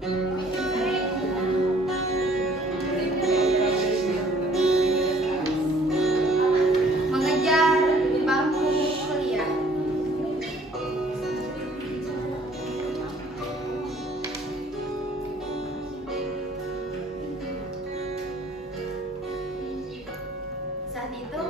mengejar bangku kuliah. Saat itu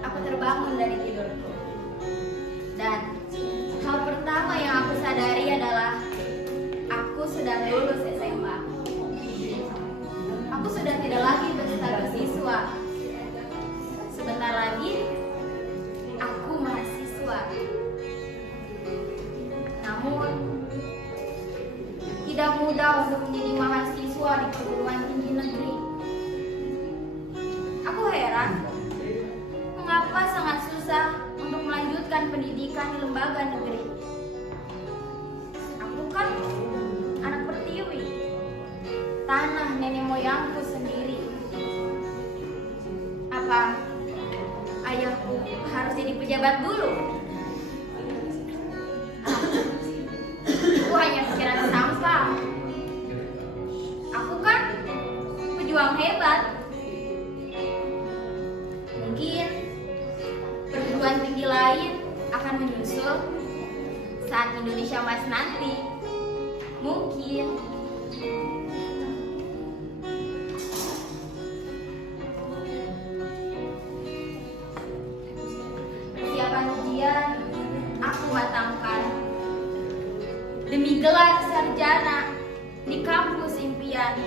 aku terbangun dari tidurku, dan hal pertama yang aku sadari adalah aku sudah lulus SMA. Aku sudah tidak lagi berstatus siswa. Sebentar lagi aku mahasiswa. Namun tidak mudah untuk menjadi mahasiswa di perguruan tinggi negeri. Aku heran, mengapa sangat susah untuk melanjutkan pendidikan di lembaga negeri. Aku kan anak pertiwi, tanah nenek moyangku sendiri. Apa ayahku harus jadi pejabat dulu? Itu hanya pikiran sampah. Aku kan pejuang hebat. Mungkin perguruan tinggi lain akan menyusul saat Indonesia emas nanti. Mungkin. Persiapan ujian aku matangkan demi gelar sarjana di kampus impian.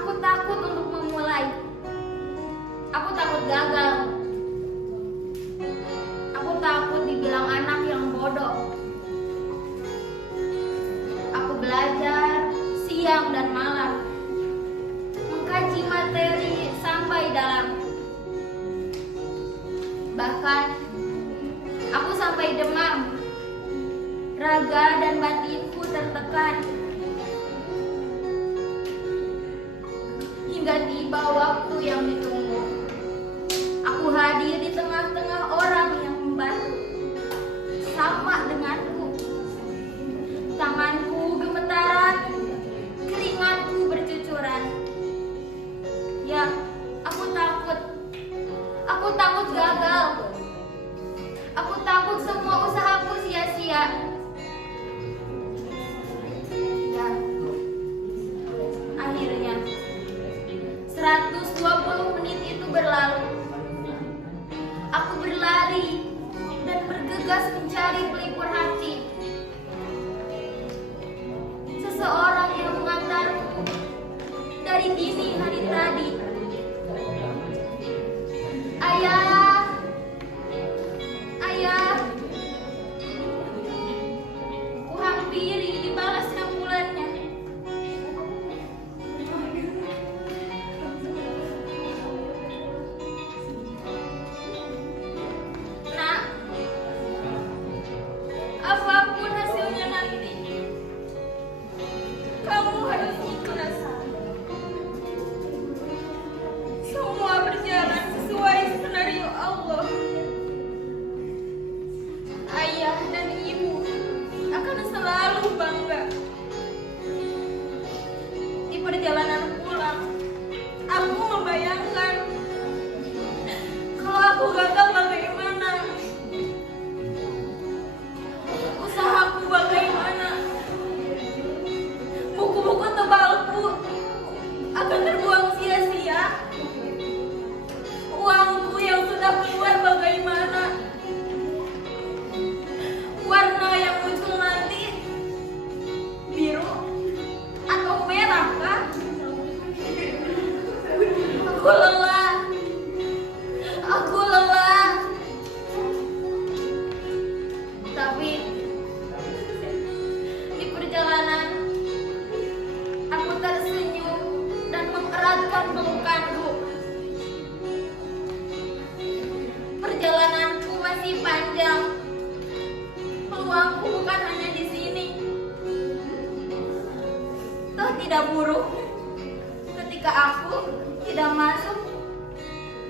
Aku takut untuk memulai. Aku takut gagal. Aku takut dibilang anak yang bodoh. Aku belajar siang dan malam, mengkaji materi sampai dalam. Bahkan aku sampai demam. Raga dan batinku tertekan. Hingga tiba waktu yang ditunggu. Aku hadir di tengah-tengah orang yang membantu, sama denganku. Tanganku gemetaran, keringatku bercucuran. Ya, aku takut. Aku takut gagal. Aku takut semua usahaku sia-sia. Ya, akhirnya 120 menit itu berlalu. Aku berlari dan bergegas mencari pelipur hati. Seseorang yang mengantarku dari dini hari tadi. Ayah, ayah. Ku hampiri dibalas rembulannya. Nak, apapun hasilnya nanti, kamu harus ikhlas. Semua berjalan sesuai skenario Allah. Ayah dan ibu akan selalu bangga. Di perjalanan pulang, aku membayangkan kalau aku gagal bagaimana, usahaku bagaimana, buku-buku tebalku akan terbuang sia-sia, uangku yang sudah keluar bagaimana, warna yang muncul nanti biru atau merah kah? Aku lelah. Aku lelah. Tapi di perjalanan aku tersenyum dan mengeratkan pelukanku. Perjalananku masih panjang. Peluangku bukan hanya di sini. Toh tidak buruk ketika aku tidak masuk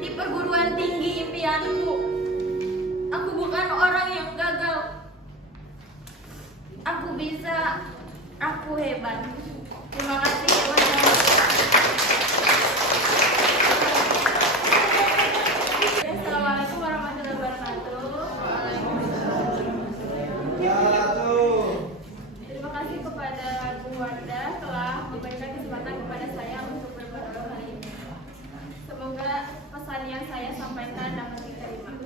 di perguruan tinggi impianku. Aku bukan orang yang gagal. hebat. Terima kasih teman-teman. Assalamualaikum warahmatullahi wabarakatuh. Terima kasih kepada Bu Wardah telah memberikan kesempatan kepada saya untuk berbicara hari ini. Semoga pesan yang saya sampaikan dapat diterima.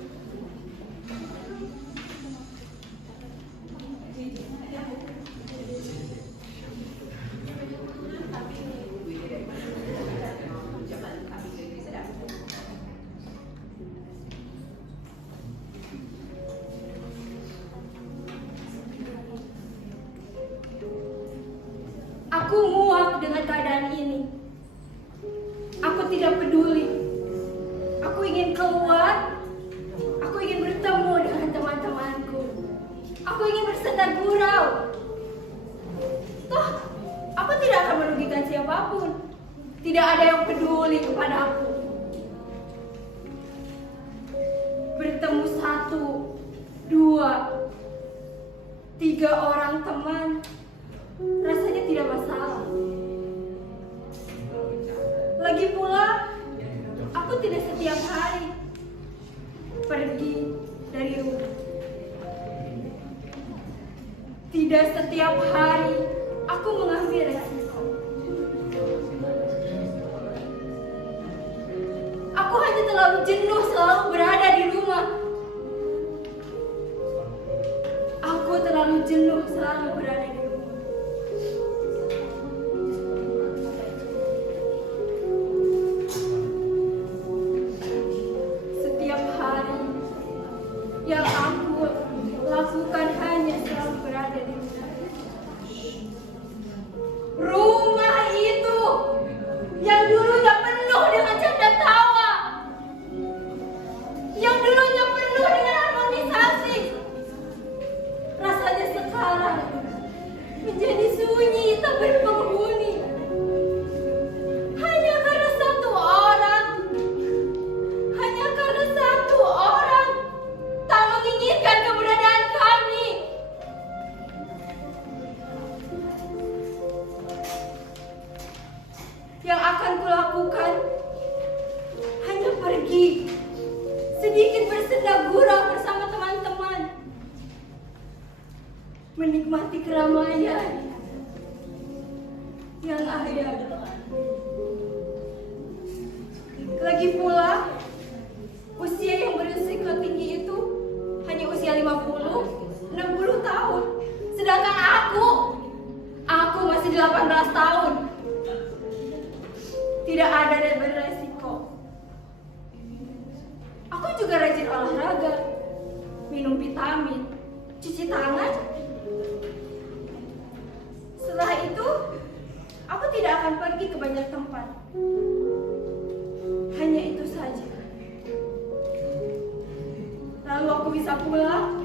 Aku muak dengan keadaan ini. Aku tidak peduli. Aku ingin keluar. Aku ingin bertemu dengan teman-temanku. Aku ingin bersenang gurau. Toh, aku tidak akan merugikan siapapun. Tidak ada yang peduli kepada aku. Bertemu 1, 2, 3 orang teman rasanya tidak masalah. Lagi pula, aku tidak setiap hari pergi dari rumah. Tidak setiap hari aku mengambil resiko. Aku hanya terlalu jenuh selalu berada di rumah. Aku terlalu jenuh selalu berada di rumah. Setiap hari yang aku lakukan hanya selalu berada di rumah. Rumah itu yang dulunya penuh dengan canda tawa, yang dulunya penuh dengan harmonisasi, rasanya sekarang menjadi sunyi tak berpenghuni. Hanya karena satu orang tak menginginkan keberadaan kami. Yang akan kulakukan hanya pergi, sedikit bersenang gurau bersama teman-teman, menikmati keramaian yang ada. Lagi pula, usia yang berisiko tinggi itu hanya usia 50, 60 tahun. Sedangkan aku masih 18 tahun. Tidak ada yang beresiko. Aku juga rajin olahraga, minum vitamin, cuci tangan. Setelah itu, aku tidak akan pergi ke banyak tempat. Hanya itu saja. Lalu aku bisa pulang,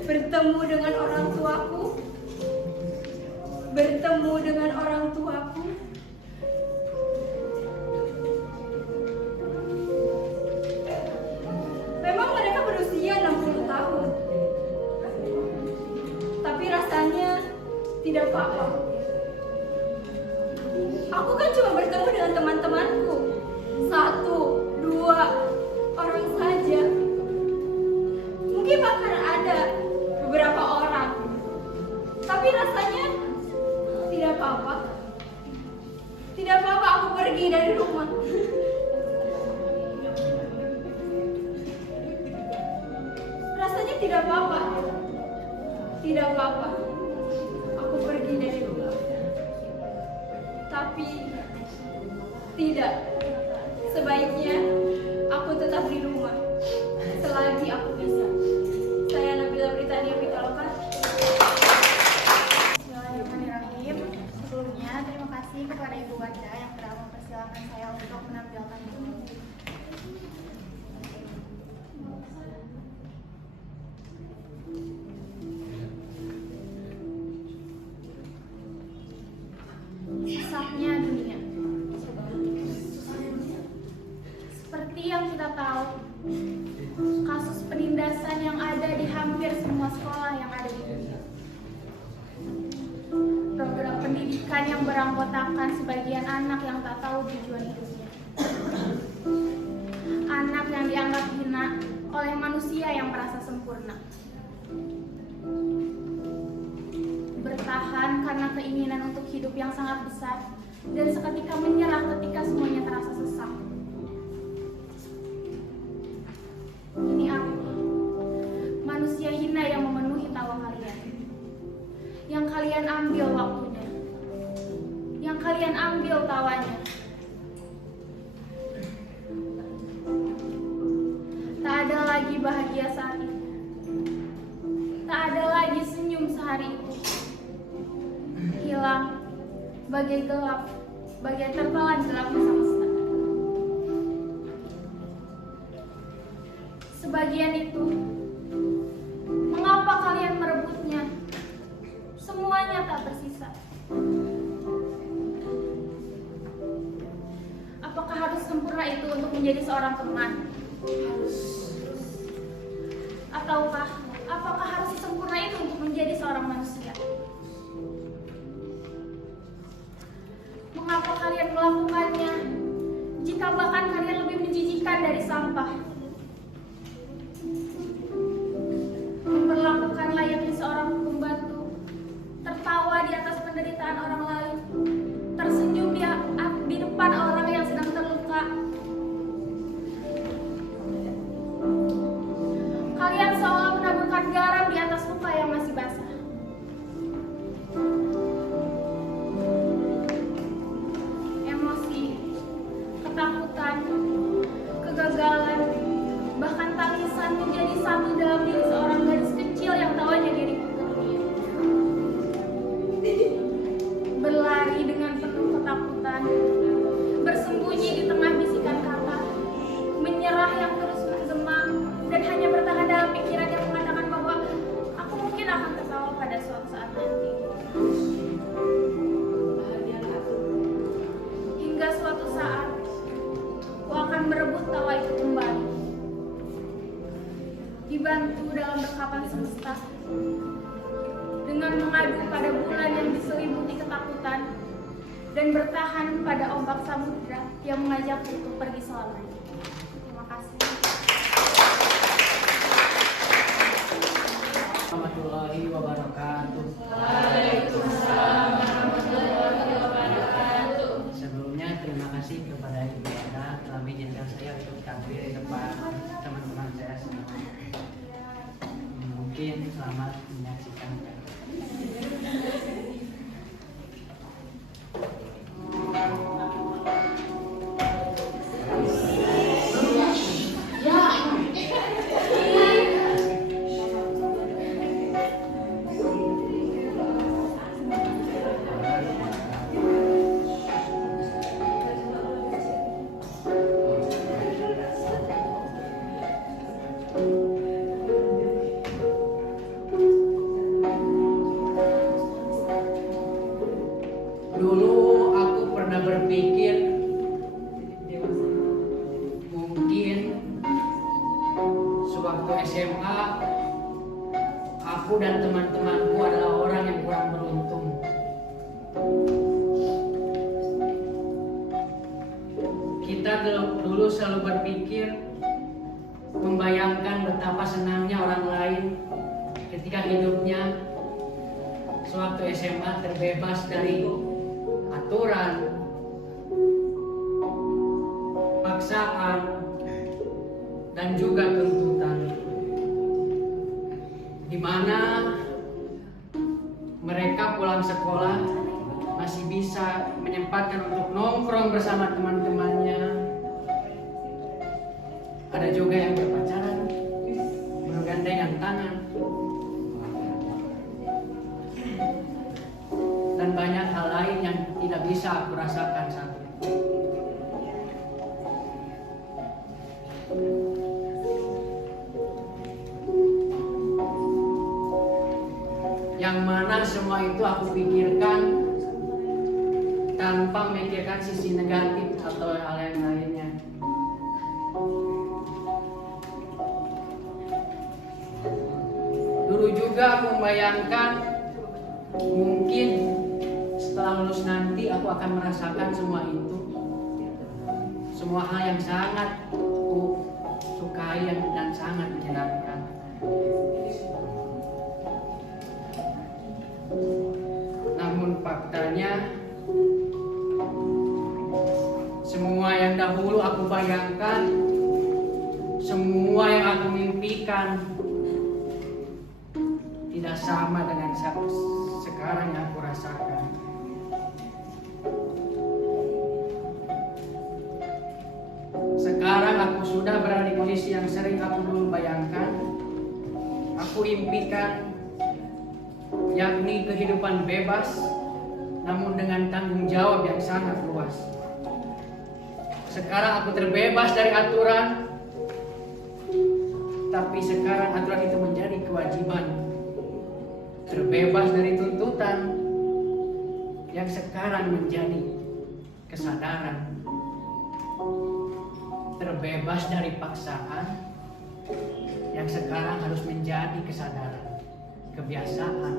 bertemu dengan orang tuaku, Memang mereka berusia 60 tahun, tapi rasanya tidak apa-apa. Aku kan cuma bertemu dengan teman-temanku, 1, 2 orang saja. Mungkin akan ada beberapa orang, tapi rasanya tidak apa-apa. Tidak apa-apa aku pergi dari rumah. Rasanya tidak apa-apa. Tidak apa-apa aku pergi dari rumah. Tapi tidak. Sebaiknya aku tetap di rumah selagi aku bisa. Saya Nabila Britania Pitaloka. Bismillahirrahmanirrahim. Sebelumnya terima kasih kepada Ibu Wardah yang telah mempersilahkan saya untuk menampilkan buku. Sesatnya dunia. Seperti yang kita tahu, kasus penindasan mengkotakkan sebagian anak yang tak tahu tujuan hidupnya. Anak yang dianggap hina oleh manusia yang merasa sempurna. Bertahan karena keinginan untuk hidup yang sangat besar dan seketika menyerah ketika semuanya terasa sesak. Ini aku, manusia hina yang memenuhi tawa kalian. Yang kalian ambil waktunya, yang kalian ambil tawanya. Tak ada lagi bahagia saat itu. Tak ada lagi senyum sehari itu. Hilang, bagai gelap, bagai tertelan gelapnya semesta. Sebagian itu, mengapa kalian merebutnya? Semuanya tak bersisa. Apakah harus sempurna itu untuk menjadi seorang teman? Ataukah apakah harus sempurna itu untuk menjadi seorang manusia? Mengapa kalian melakukannya jika bahkan kalian lebih menjijikan dari sampah? Memperlakukan layaknya seorang pembantu, tertawa di atas penderitaan orang lain, tersenyum di depan orang yang sedang terluka. Kalian seolah menaburkan garam di atas luka yang masih basah. Emosi, ketakutan, kegagalan, bahkan tangisan menjadi satu dalam diri seorang gadis kecil yang tawanya diri ke dunia. Berlari dengan penuh ketakutan, bersembunyi di tengah bisikan kata, menyerah yang terus menggema, dan hanya bertahan dalam pikiran yang mengatakan bahwa aku mungkin akan tertawa pada suatu saat nanti. Hingga suatu saat, aku akan merebut tawa itu kembali. Dibantu dalam rekapan semesta, dengan mengadu pada bulan yang diselimuti ketakutan, dan bertahan pada ombak samudra yang mengajakku untuk pergi selamanya. Terima kasih. Warahmatullahi wabarakatuh. Waalaikumsalam warahmatullahi wabarakatuh. Sebelumnya terima kasih kepada Ibu Ana telah mengizinkan saya untuk tampil di depan teman-teman saya semua. Mungkin selamat menyaksikan. Dulu aku pernah berpikir mungkin sewaktu SMA aku dan teman-temanku adalah orang yang kurang beruntung. Kita dulu selalu berpikir, membayangkan betapa senangnya orang lain ketika hidupnya sewaktu SMA terbebas dari aturan, paksaan, dan juga tuntutan, di mana mereka pulang sekolah masih bisa menyempatkan untuk nongkrong bersama teman-temannya. Ada juga yang berpacaran, bergandengan tangan, dan banyak hal lain yang tidak bisa aku rasakan saat itu. Yang mana semua itu aku pikirkan tanpa memikirkan sisi negatif atau hal yang lainnya. Dulu juga aku membayangkan mungkin setelah lulus nanti aku akan merasakan semua itu. Semua hal yang sangat aku sukai dan sangat menyenangkan. Namun faktanya, semua yang dahulu aku bayangkan, semua yang aku mimpikan, tidak sama dengan sekarang yang aku rasakan. Sekarang aku sudah berada di posisi yang sering aku dulu bayangkan, aku impikan, yakni kehidupan bebas, namun dengan tanggung jawab yang sangat luas. Sekarang aku terbebas dari aturan, tapi sekarang aturan itu menjadi kewajiban. Terbebas dari tuntutan, yang sekarang menjadi kesadaran. Terbebas dari paksaan, yang sekarang harus menjadi kesadaran, kebiasaan.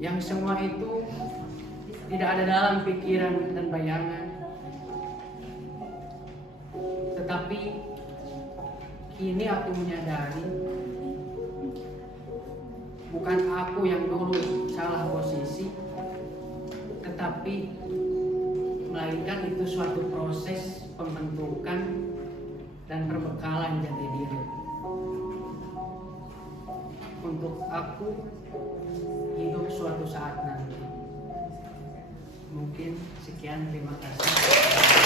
Yang semua itu tidak ada dalam pikiran dan bayangan, tetapi kini aku menyadari bukan aku yang dulu salah posisi, tetapi melainkan itu suatu proses pembentukan dan perbekalan jati diri untuk aku hidup suatu saat nanti. Mungkin sekian, terima kasih.